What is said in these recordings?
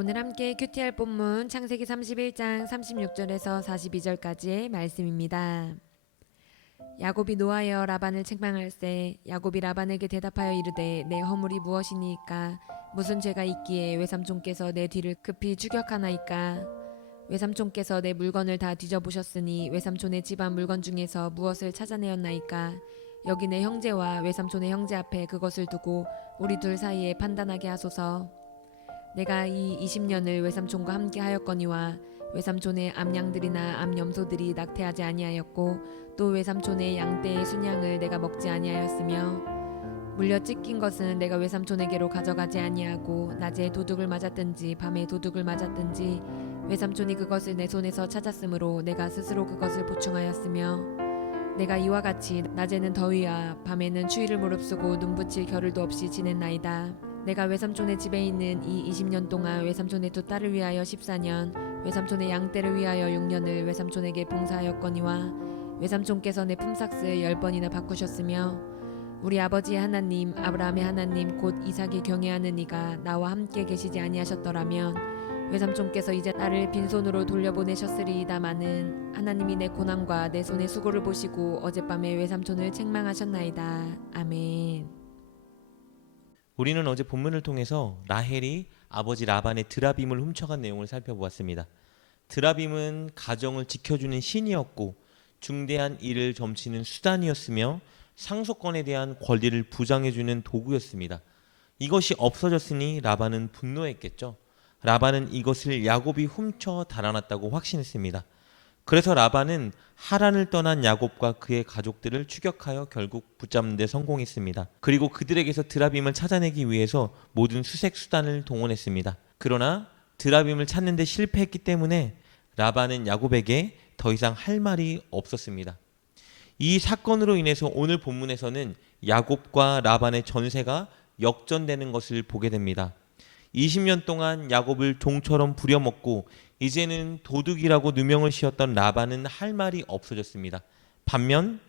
오늘 함께 큐티할 본문 창세기 31장 36절에서 42절까지의 말씀입니다. 야곱이 노하여 라반을 책망할세. 야곱이 라반에게 대답하여 이르되 내 허물이 무엇이니까? 무슨 죄가 있기에 외삼촌께서 내 뒤를 급히 추격하나이까? 외삼촌께서 내 물건을 다 뒤져보셨으니 외삼촌의 집안 물건 중에서 무엇을 찾아내었나이까? 여기 내 형제와 외삼촌의 형제 앞에 그것을 두고 우리 둘 사이에 판단하게 하소서. 내가 이 20년을 외삼촌과 함께 하였거니와 외삼촌의 암양들이나 암염소들이 낙태하지 아니하였고 또 외삼촌의 양떼의 순양을 내가 먹지 아니하였으며 물려 찢긴 것은 내가 외삼촌에게로 가져가지 아니하고 낮에 도둑을 맞았든지 밤에 도둑을 맞았든지 외삼촌이 그것을 내 손에서 찾았으므로 내가 스스로 그것을 보충하였으며 내가 이와 같이 낮에는 더위와 밤에는 추위를 무릅쓰고 눈붙일 겨를도 없이 지냈나이다. 내가 외삼촌의 집에 있는 이 20년 동안 외삼촌의 두 딸을 위하여 14년, 외삼촌의 양떼를 위하여 6년을 외삼촌에게 봉사하였거니와 외삼촌께서 내 품삯을 10번이나 바꾸셨으며 우리 아버지의 하나님 아브라함의 하나님 곧 이삭이 경외하는 이가 나와 함께 계시지 아니하셨더라면 외삼촌께서 이제 나를 빈손으로 돌려보내셨으리이다마는 하나님이 내 고난과 내 손의 수고를 보시고 어젯밤에 외삼촌을 책망하셨나이다. 아멘. 우리는 어제 본문을 통해서 라헬이 아버지 라반의 드라빔을 훔쳐간 내용을 살펴보았습니다. 드라빔은 가정을 지켜주는 신이었고 중대한 일을 점치는 수단이었으며 상속권에 대한 권리를 부장해주는 도구였습니다. 이것이 없어졌으니 라반은 분노했겠죠. 라반은 이것을 야곱이 훔쳐 달아났다고 확신했습니다. 그래서 라반은 하란을 떠난 야곱과 그의 가족들을 추격하여 결국 붙잡는 데 성공했습니다. 그리고 그들에게서 드라빔을 찾아내기 위해서 모든 수색 수단을 동원했습니다. 그러나 드라빔을 찾는 데 실패했기 때문에 라반은 야곱에게 더 이상 할 말이 없었습니다. 이 사건으로 인해서 오늘 본문에서는 야곱과 라반의 전세가 역전되는 것을 보게 됩니다. 20년 동안 야곱을 종처럼 부려먹고 이제는 도둑이라고 누명을 씌웠던 라반은 할 말이 없어졌습니다. 반면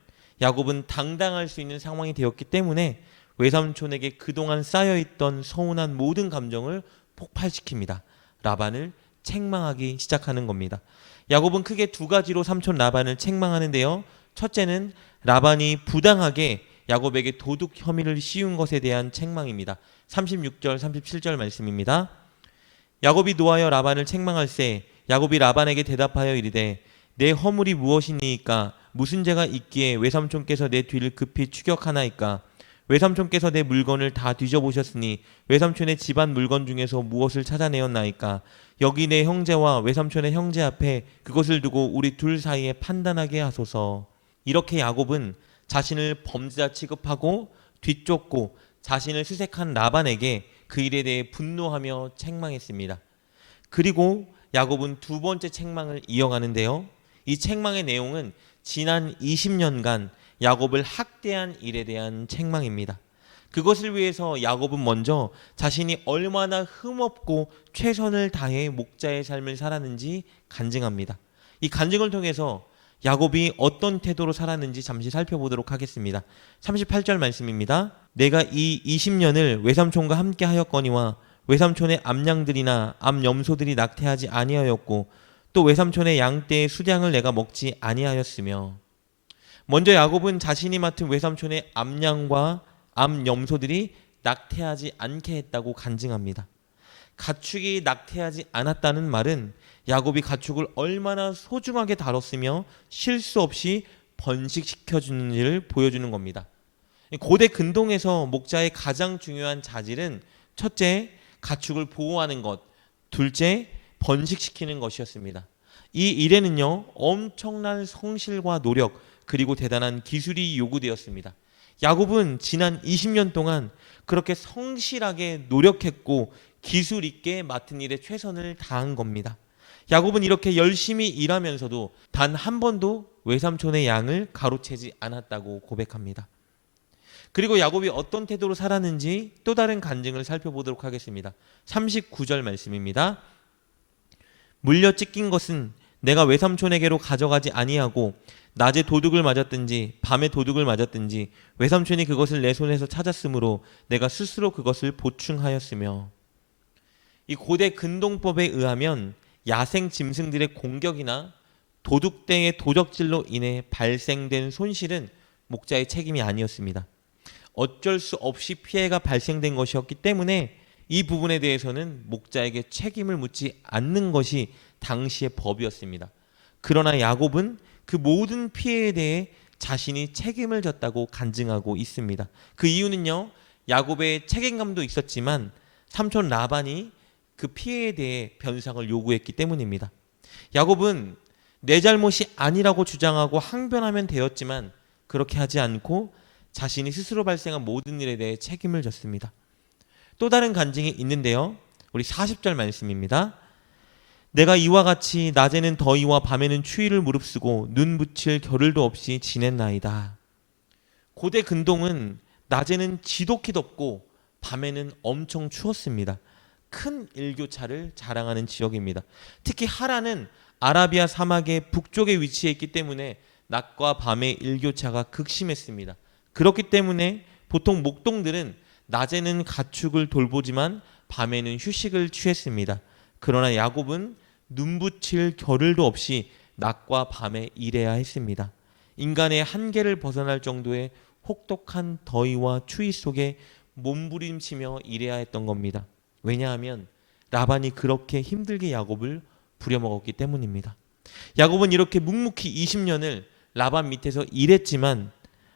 야곱은 당당할 수 있는 상황이 되었기 때문에 외삼촌에게 그동안 쌓여있던 서운한 모든 감정을 폭발시킵니다. 라반을 책망하기 시작하는 겁니다. 야곱은 크게 두 가지로 삼촌 라반을 책망하는데요. 첫째는 라반이 부당하게 야곱에게 도둑 혐의를 씌운 것에 대한 책망입니다. 36절 37절 말씀입니다. 야곱이 노하여 라반을 책망할세. 야곱이 라반에게 대답하여 이르되 내 허물이 무엇이니까? 무슨 죄가 있기에 외삼촌께서 내 뒤를 급히 추격하나이까? 외삼촌께서 내 물건을 다 뒤져보셨으니 외삼촌의 집안 물건 중에서 무엇을 찾아내었나이까? 여기 내 형제와 외삼촌의 형제 앞에 그것을 두고 우리 둘 사이에 판단하게 하소서. 이렇게 야곱은 자신을 범죄자 취급하고 뒤쫓고 자신을 수색한 라반에게 그 일에 대해 분노하며 책망했습니다. 그리고 야곱은 두 번째 책망을 이어가는데요. 이 책망의 내용은 지난 20년간 야곱을 학대한 일에 대한 책망입니다. 그것을 위해서 야곱은 먼저 자신이 얼마나 흠없고 최선을 다해 목자의 삶을 살았는지 간증합니다. 이 간증을 통해서 야곱이 어떤 태도로 살았는지 잠시 살펴보도록 하겠습니다. 38절 말씀입니다. 내가 이 20년을 외삼촌과 함께 하였거니와 외삼촌의 암양들이나 암염소들이 낙태하지 아니하였고 또 외삼촌의 양떼의 수량을 내가 먹지 아니하였으며. 먼저 야곱은 자신이 맡은 외삼촌의 암양과 암염소들이 낙태하지 않게 했다고 간증합니다. 가축이 낙태하지 않았다는 말은 야곱이 가축을 얼마나 소중하게 다뤘으며 실수 없이 번식시켜주는지를 보여주는 겁니다. 고대 근동에서 목자의 가장 중요한 자질은 첫째, 가축을 보호하는 것, 둘째, 번식시키는 것이었습니다. 이 일에는요, 엄청난 성실과 노력 그리고 대단한 기술이 요구되었습니다. 야곱은 지난 20년 동안 그렇게 성실하게 노력했고 기술 있게 맡은 일에 최선을 다한 겁니다. 야곱은 이렇게 열심히 일하면서도 단 한 번도 외삼촌의 양을 가로채지 않았다고 고백합니다. 그리고 야곱이 어떤 태도로 살았는지 또 다른 간증을 살펴보도록 하겠습니다. 39절 말씀입니다. 물려 찢긴 것은 내가 외삼촌에게로 가져가지 아니하고 낮에 도둑을 맞았든지 밤에 도둑을 맞았든지 외삼촌이 그것을 내 손에서 찾았으므로 내가 스스로 그것을 보충하였으며. 이 고대 근동법에 의하면 야생 짐승들의 공격이나 도둑 등의 도적질로 인해 발생된 손실은 목자의 책임이 아니었습니다. 어쩔 수 없이 피해가 발생된 것이었기 때문에 이 부분에 대해서는 목자에게 책임을 묻지 않는 것이 당시의 법이었습니다. 그러나 야곱은 그 모든 피해에 대해 자신이 책임을 졌다고 간증하고 있습니다. 그 이유는요, 야곱의 책임감도 있었지만 삼촌 라반이 그 피해에 대해 변상을 요구했기 때문입니다. 야곱은 내 잘못이 아니라고 주장하고 항변하면 되었지만 그렇게 하지 않고 자신이 스스로 발생한 모든 일에 대해 책임을 졌습니다. 또 다른 간증이 있는데요. 우리 40절 말씀입니다. 내가 이와 같이 낮에는 더위와 밤에는 추위를 무릅쓰고 눈 붙일 겨를도 없이 지냈나이다. 고대 근동은 낮에는 지독히 덥고 밤에는 엄청 추웠습니다. 큰 일교차를 자랑하는 지역입니다. 특히 하란은 아라비아 사막의 북쪽에 위치해 있기 때문에 낮과 밤의 일교차가 극심했습니다. 그렇기 때문에 보통 목동들은 낮에는 가축을 돌보지만 밤에는 휴식을 취했습니다. 그러나 야곱은 눈붙일 겨를도 없이 낮과 밤에 일해야 했습니다. 인간의 한계를 벗어날 정도의 혹독한 더위와 추위 속에 몸부림치며 일해야 했던 겁니다. 왜냐하면 라반이 그렇게 힘들게 야곱을 부려먹었기 때문입니다. 야곱은 이렇게 묵묵히 20년을 라반 밑에서 일했지만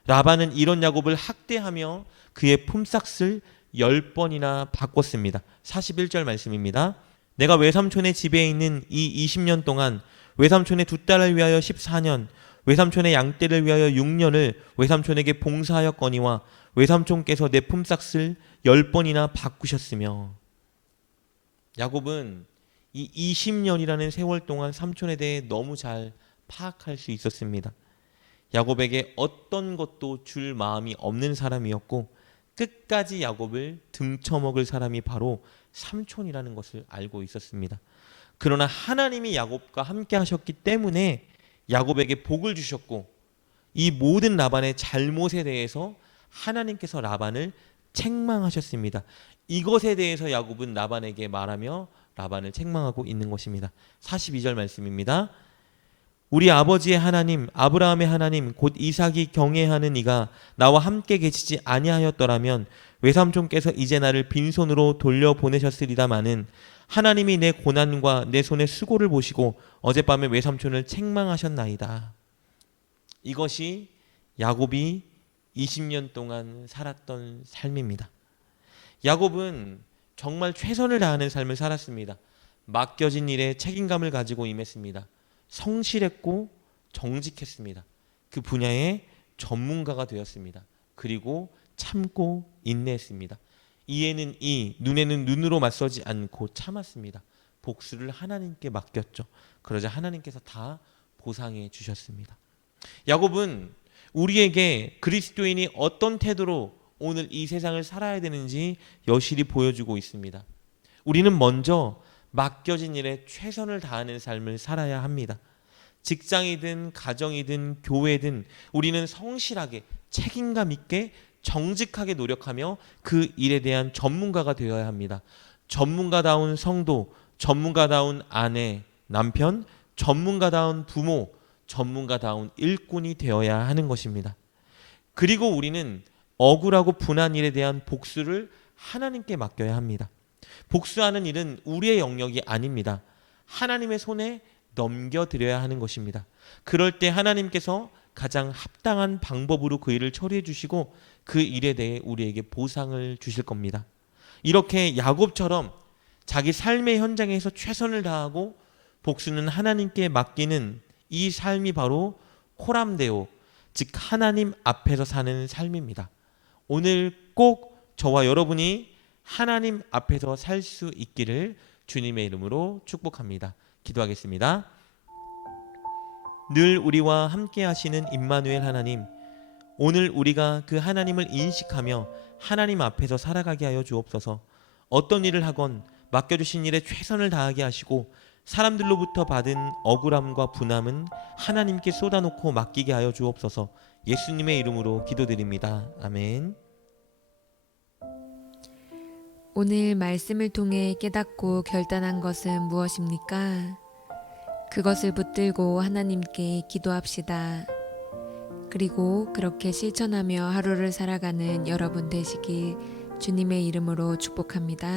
라반은 이런 야곱을 학대하며 그의 품삯을 10번이나 바꿨습니다. 41절 말씀입니다. 내가 외삼촌의 집에 있는 이 20년 동안 외삼촌의 두 딸을 위하여 14년, 외삼촌의 양떼를 위하여 6년을 외삼촌에게 봉사하였거니와 외삼촌께서 내 품삯을 10번이나 바꾸셨으며. 야곱은 이 20년이라는 세월 동안 삼촌에 대해 너무 잘 파악할 수 있었습니다. 야곱에게 어떤 것도 줄 마음이 없는 사람이었고 끝까지 야곱을 등쳐먹을 사람이 바로 삼촌이라는 것을 알고 있었습니다. 그러나 하나님이 야곱과 함께 하셨기 때문에 야곱에게 복을 주셨고 이 모든 라반의 잘못에 대해서 하나님께서 라반을 책망하셨습니다. 이것에 대해서 야곱은 라반에게 말하며 라반을 책망하고 있는 것입니다. 42절 말씀입니다. 우리 아버지의 하나님 아브라함의 하나님 곧 이삭이 경외하는 이가 나와 함께 계시지 아니하였더라면 외삼촌께서 이제 나를 빈손으로 돌려보내셨으리다마는 하나님이 내 고난과 내 손의 수고를 보시고 어젯밤에 외삼촌을 책망하셨나이다. 이것이 야곱이 20년 동안 살았던 삶입니다. 야곱은 정말 최선을 다하는 삶을 살았습니다. 맡겨진 일에 책임감을 가지고 임했습니다. 성실했고 정직했습니다. 그 분야의 전문가가 되었습니다. 그리고 참고 인내했습니다. 이에는 이, 눈에는 눈으로 맞서지 않고 참았습니다. 복수를 하나님께 맡겼죠. 그러자 하나님께서 다 보상해 주셨습니다. 야곱은 우리에게 그리스도인이 어떤 태도로 오늘 이 세상을 살아야 되는지 여실히 보여주고 있습니다. 우리는 먼저 맡겨진 일에 최선을 다하는 삶을 살아야 합니다. 직장이든 가정이든 교회든 우리는 성실하게 책임감 있게 정직하게 노력하며 그 일에 대한 전문가가 되어야 합니다. 전문가다운 성도, 전문가다운 아내, 남편, 전문가다운 부모, 전문가다운 일꾼이 되어야 하는 것입니다. 그리고 우리는 억울하고 분한 일에 대한 복수를 하나님께 맡겨야 합니다. 복수하는 일은 우리의 영역이 아닙니다. 하나님의 손에 넘겨드려야 하는 것입니다. 그럴 때 하나님께서 가장 합당한 방법으로 그 일을 처리해 주시고 그 일에 대해 우리에게 보상을 주실 겁니다. 이렇게 야곱처럼 자기 삶의 현장에서 최선을 다하고 복수는 하나님께 맡기는 이 삶이 바로 코람데오, 즉 하나님 앞에서 사는 삶입니다. 오늘 꼭 저와 여러분이 하나님 앞에서 살 수 있기를 주님의 이름으로 축복합니다. 기도하겠습니다. 늘 우리와 함께 하시는 임마누엘 하나님, 오늘 우리가 그 하나님을 인식하며 하나님 앞에서 살아가게 하여 주옵소서. 어떤 일을 하건 맡겨주신 일에 최선을 다하게 하시고 사람들로부터 받은 억울함과 분함은 하나님께 쏟아놓고 맡기게 하여 주옵소서. 예수님의 이름으로 기도드립니다. 아멘. 오늘 말씀을 통해 깨닫고 결단한 것은 무엇입니까? 그것을 붙들고 하나님께 기도합시다. 그리고 그렇게 실천하며 하루를 살아가는 여러분 되시길 주님의 이름으로 축복합니다.